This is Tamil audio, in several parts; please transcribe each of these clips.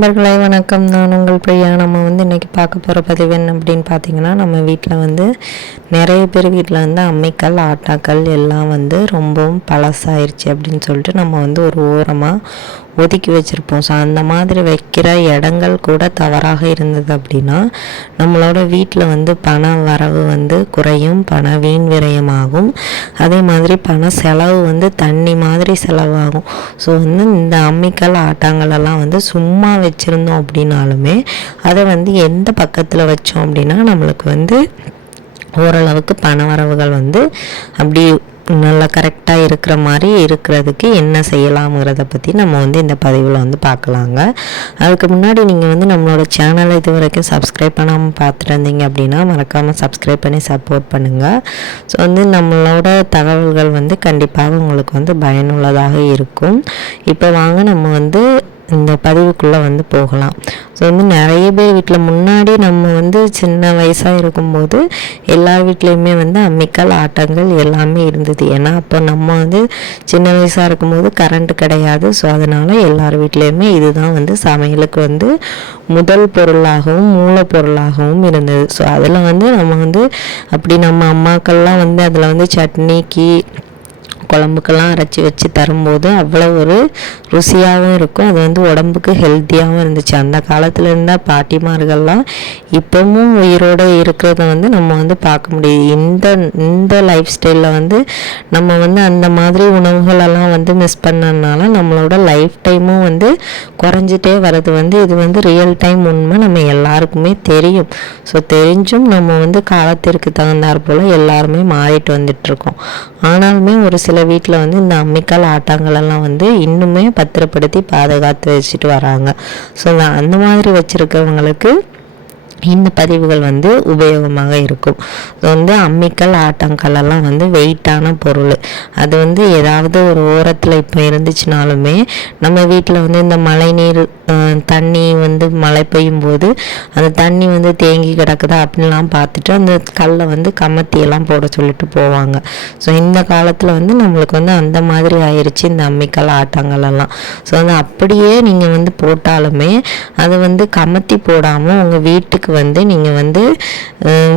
நண்பர்களே வணக்கம். நான் உங்கள் பிரியா. நம்ம வந்து இன்றைக்கி பார்க்க போகிற பதிவு என்ன அப்படின்னு பார்த்தீங்கன்னா நம்ம வீட்டில் வந்து நிறைய பேர் வீட்டில் வந்து அம்மிக்கல் ஆட்டாக்கல் எல்லாம் வந்து ரொம்பவும் பழசாயிருச்சு அப்படின்னு சொல்லிட்டு நம்ம வந்து ஒரு ஓரமாக ஒதுக்கி வச்சுருப்போம். ஸோ அந்த மாதிரி வைக்கிற இடங்கள் கூட தவறாக இருந்தது அப்படின்னா நம்மளோட வீட்டில் வந்து பண வரவு வந்து குறையும் பண வீண் விரயமாகும். அதே மாதிரி பண செலவு வந்து தண்ணி மாதிரி செலவாகும். ஸோ வந்து இந்த அம்மிக்கல் ஆட்டாங்களெல்லாம் வந்து சும்மா வச்சுருந்தோம் அப்படின்னாலுமே அதை வந்து எந்த பக்கத்தில் வச்சோம் அப்படின்னா நம்மளுக்கு வந்து ஓரளவுக்கு பண வரவுகள் வந்து அப்படி நல்லா கரெக்டாக இருக்கிற மாதிரி இருக்கிறதுக்கு என்ன செய்யலாம்ங்கிறத பற்றி நம்ம வந்து இந்த பதிவில் வந்து பார்க்கலாங்க. அதுக்கு முன்னாடி நீங்கள் வந்து நம்மளோட சேனலை இது வரைக்கும் சப்ஸ்கிரைப் பண்ணாமல் பார்த்துருந்தீங்க அப்படின்னா மறக்காமல் சப்ஸ்கிரைப் பண்ணி சப்போர்ட் பண்ணுங்கள் ஸோ வந்து நம்மளோட தகவல்கள் வந்து கண்டிப்பாக உங்களுக்கு வந்து பயனுள்ளதாக இருக்கும். இப்போ வாங்க நம்ம வந்து இந்த பதிவுக்குள்ளே வந்து போகலாம். ஸோ வந்து நிறைய பேர் வீட்டில் முன்னாடி நம்ம வந்து சின்ன வயசாக இருக்கும்போது எல்லார் வீட்லேயுமே வந்து அம்மிக்கல் ஆட்டங்கள் எல்லாமே இருந்தது. ஏன்னா அப்போ நம்ம வந்து சின்ன வயசாக இருக்கும்போது கரண்ட் கிடையாது. ஸோ அதனால் எல்லார் வீட்லேயுமே இதுதான் வந்து சமையலுக்கு வந்து முதல் பொருளாகவும் மூலப்பொருளாகவும் இருந்தது. ஸோ அதில் வந்து நம்ம வந்து அப்படி நம்ம அம்மாக்கள்லாம் வந்து அதில் வந்து சட்னிக்கு குழம்புக்கெல்லாம் அரைச்சி வச்சு தரும்போது அவ்வளோ ஒரு ருசியாகவும் இருக்கும். அது வந்து உடம்புக்கு ஹெல்த்தியாகவும் இருந்துச்சு. அந்த காலத்தில் இருந்த பாட்டிமார்கள்லாம் இப்போவும் உயிரோடு இருக்கிறத வந்து நம்ம வந்து பார்க்க முடியுது. இந்த இந்த லைஃப் ஸ்டைலில் வந்து நம்ம வந்து அந்த மாதிரி உணவுகளெல்லாம் வந்து மிஸ் பண்ணனால நம்மளோட லைஃப் டைமும் வந்து குறைஞ்சிட்டே வர்றது வந்து இது வந்து ரியல் டைம் உண்மை. நம்ம எல்லாருக்குமே தெரியும். ஸோ தெரிஞ்சும் நம்ம வந்து காலத்திற்கு தகுந்தாற் போல் எல்லாருமே மாறிட்டு வந்துட்டுருக்கோம் ஆனாலுமே ஒரு சில வீட்டில் வந்து இந்த அம்மிக்கால் ஆட்டாங்களெல்லாம் வந்து இன்னுமே பத்திரப்படுத்தி பாதுகாத்து வச்சுட்டு வராங்க. ஸோ அந்த மாதிரி வச்சுருக்கவங்களுக்கு இந்த பதிவுகள் வந்து உபயோகமாக இருக்கும். ஸோ வந்து அம்மிக்கல் ஆட்டாங்கல்லாம் வந்து வெயிட்டான பொருள். அது வந்து ஏதாவது ஒரு ஓரத்தில் இப்போ இருந்துச்சுனாலுமே நம்ம வீட்டில் வந்து இந்த மழை நீர் தண்ணி வந்து மழை பெய்யும் போது அந்த தண்ணி வந்து தேங்கி கிடக்குதா அப்படின்லாம் பார்த்துட்டு அந்த கல்லை வந்து கமத்தியெல்லாம் போட சொல்லிட்டு போவாங்க. ஸோ இந்த காலத்தில் வந்து நம்மளுக்கு வந்து அந்த மாதிரி ஆயிடுச்சு இந்த அம்மிக்கல் ஆட்டங்கள் எல்லாம். ஸோ வந்து அப்படியே நீங்கள் வந்து போட்டாலுமே அதை வந்து கமத்தி போடாமல் உங்கள் வீட்டுக்கு வந்து நீங்கள் வந்து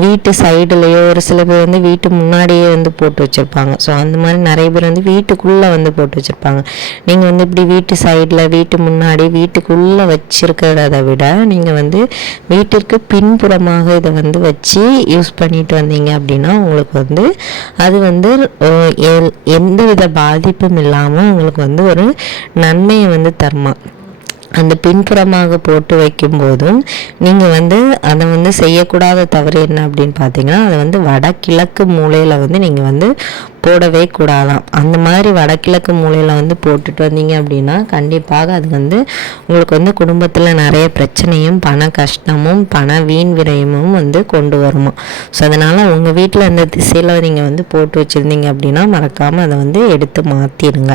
வீட்டு சைடுலேயோ ஒரு சில பேர் வந்து வீட்டு முன்னாடியே வந்து போட்டு வச்சுருப்பாங்க. ஸோ அந்த மாதிரி நிறைய பேர் வந்து வீட்டுக்குள்ளே வந்து போட்டு வச்சுருப்பாங்க. நீங்கள் வந்து இப்படி வீட்டு சைடில் வீட்டு முன்னாடி வீட்டுக்குள்ளே வச்சுருக்கிறத விட நீங்கள் வந்து வீட்டிற்கு பின்புறமாக இதை வந்து வச்சு யூஸ் பண்ணிட்டு வந்தீங்க அப்படின்னா உங்களுக்கு வந்து அது வந்து எந்த வித பாதிப்பும் இல்லாமல் உங்களுக்கு வந்து ஒரு நன்மையை வந்து தருமா? அந்த பின்புறமாக போட்டு வைக்கும் போதும் நீங்கள் வந்து அதை வந்து செய்யக்கூடாத தவறு என்ன அப்படின்னு பார்த்தீங்கன்னா அதை வந்து வடகிழக்கு மூலையில் வந்து நீங்கள் வந்து போடவே கூடாதாம். அந்த மாதிரி வடகிழக்கு மூலையில் வந்து போட்டுட்டு வந்தீங்க அப்படின்னா கண்டிப்பாக அது வந்து உங்களுக்கு வந்து குடும்பத்தில் நிறைய பிரச்சனையும் பண கஷ்டமும் பண வீண் விரயமும் வந்து கொண்டு வருமா. ஸோ அதனால் உங்கள் வீட்டில் இந்த திசையில் நீங்கள் வந்து போட்டு வச்சுருந்தீங்க அப்படின்னா மறக்காமல் அதை வந்து எடுத்து மாற்றிடுங்க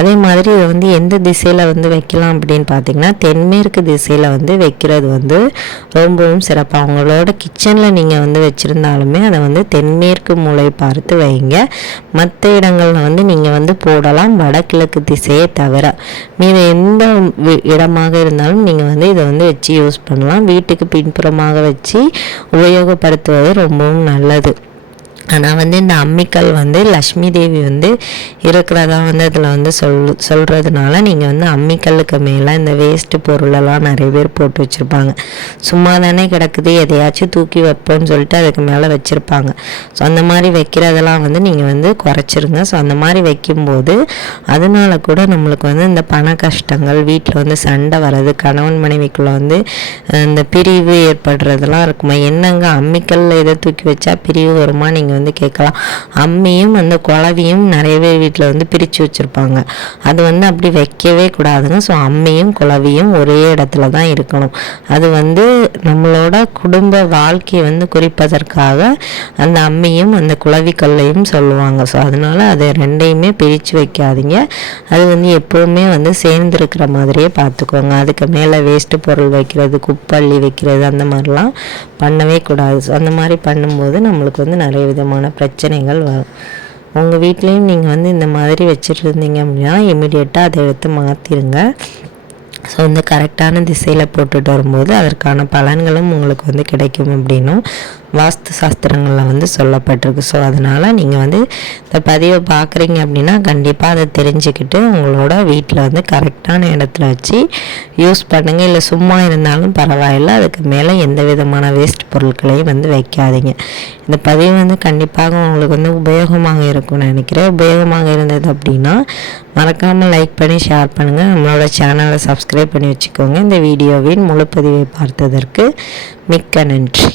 அதே மாதிரி இதை வந்து எந்த திசையில் வந்து வைக்கலாம் அப்படின்னு பார்த்தீங்கன்னா தென்மேற்கு திசையில் வந்து வைக்கிறது வந்து ரொம்பவும் சிறப்பாக அவங்களோட கிச்சனில் நீங்கள் வந்து வச்சுருந்தாலுமே அதை வந்து தென்மேற்கு மூளை பார்த்து வைங்க. மற்ற இடங்களில் வந்து நீங்கள் வந்து போடலாம் வடகிழக்கு திசையை தவிர. மீது எந்த இடமாக இருந்தாலும் நீங்கள் வந்து இதை வந்து வச்சு யூஸ் பண்ணலாம். வீட்டுக்கு பின்புறமாக வச்சு உபயோகப்படுத்துவது ரொம்பவும் நல்லது. ஆனால் வந்து இந்த அம்மிக்கல் வந்து லக்ஷ்மி தேவி வந்து இருக்கிறதா வந்து அதில் வந்து சொல் சொல்கிறதுனால நீங்கள் வந்து அம்மிக்கல்லுக்கு மேலே இந்த வேஸ்ட்டு பொருளெல்லாம் நிறைய பேர் போட்டு வச்சுருப்பாங்க. சும்மா தானே கிடக்குது எதையாச்சும் தூக்கி வைப்போம்னு சொல்லிட்டு அதுக்கு மேலே வச்சுருப்பாங்க. ஸோ அந்த மாதிரி வைக்கிறதெல்லாம் வந்து நீங்கள் வந்து குறைச்சிருங்க. ஸோ அந்த மாதிரி வைக்கும்போது அதனால கூட நம்மளுக்கு வந்து இந்த பண கஷ்டங்கள் வீட்டில் வந்து சண்டை வர்றது கணவன் மனைவிக்குள்ளே வந்து இந்த பிரிவு ஏற்படுறதெல்லாம் இருக்குமா? என்னங்க அம்மிக்கல்ல எதை தூக்கி வச்சா பிரிவு வருமா? நீங்கள் நீங்கள் வந்து கேட்கலாம். அம்மியும் அந்த குழவியும் நிறையவே வீட்டில் வந்து பிரித்து வச்சுருப்பாங்க. அது வந்து அப்படி வைக்கவே கூடாதுங்க ஸோ அம்மியும் குழவியும் ஒரே இடத்துல தான் இருக்கணும். அது வந்து நம்மளோட குடும்ப வாழ்க்கையை வந்து குறிப்பதற்காக அந்த அம்மியும் அந்த குழவி கல்லையும் சொல்லுவாங்க. ஸோ அதனால் அதை ரெண்டையுமே பிரித்து வைக்காதீங்க. அது வந்து எப்போவுமே வந்து சேர்ந்துருக்கிற மாதிரியே பார்த்துக்கோங்க. அதுக்கு மேலே வேஸ்ட்டு பொருள் வைக்கிறது குப்பள்ளி வைக்கிறது அந்த மாதிரிலாம் பண்ணவே கூடாது. ஸோ அந்த மாதிரி பண்ணும்போது நம்மளுக்கு வந்து நிறைய விதமாக விதமான பிரச்சனைகள் வரும். உங்கள் வீட்லேயும் நீங்கள் வந்து இந்த மாதிரி வச்சுட்டு இருந்தீங்க அப்படின்னா இமிடியேட்டாக அதை எடுத்து மாற்றிடுங்க ஸோ வந்து கரெக்டான திசையில் போட்டுட்டு வரும்போது அதற்கான பலன்களும் உங்களுக்கு வந்து கிடைக்கும் அப்படின்னும் வாஸ்து சாஸ்திரங்களில் வந்து சொல்லப்பட்டிருக்கு. ஸோ அதனால் நீங்கள் வந்து இந்த பதிவை பார்க்குறீங்க அப்படின்னா கண்டிப்பாக அதை தெரிஞ்சுக்கிட்டு உங்களோட வீட்டில் வந்து கரெக்டான இடத்துல வச்சு யூஸ் பண்ணுங்கள் இல்லை சும்மா இருந்தாலும் பரவாயில்ல அதுக்கு மேலே எந்த விதமான வேஸ்ட் பொருட்களையும் வந்து வைக்காதீங்க. இந்த பதிவு வந்து கண்டிப்பாக உங்களுக்கு வந்து உபயோகமாக இருக்கும்னு நினைக்கிறேன். உபயோகமாக இருந்தது அப்படின்னா மறக்காமல் லைக் பண்ணி ஷேர் பண்ணுங்கள் நம்மளோட சேனலை சப்ஸ்கிரைப் பண்ணி வச்சுக்கோங்க. இந்த வீடியோவின் முழுப்பதிவை பார்த்ததற்கு மிக்க நன்றி.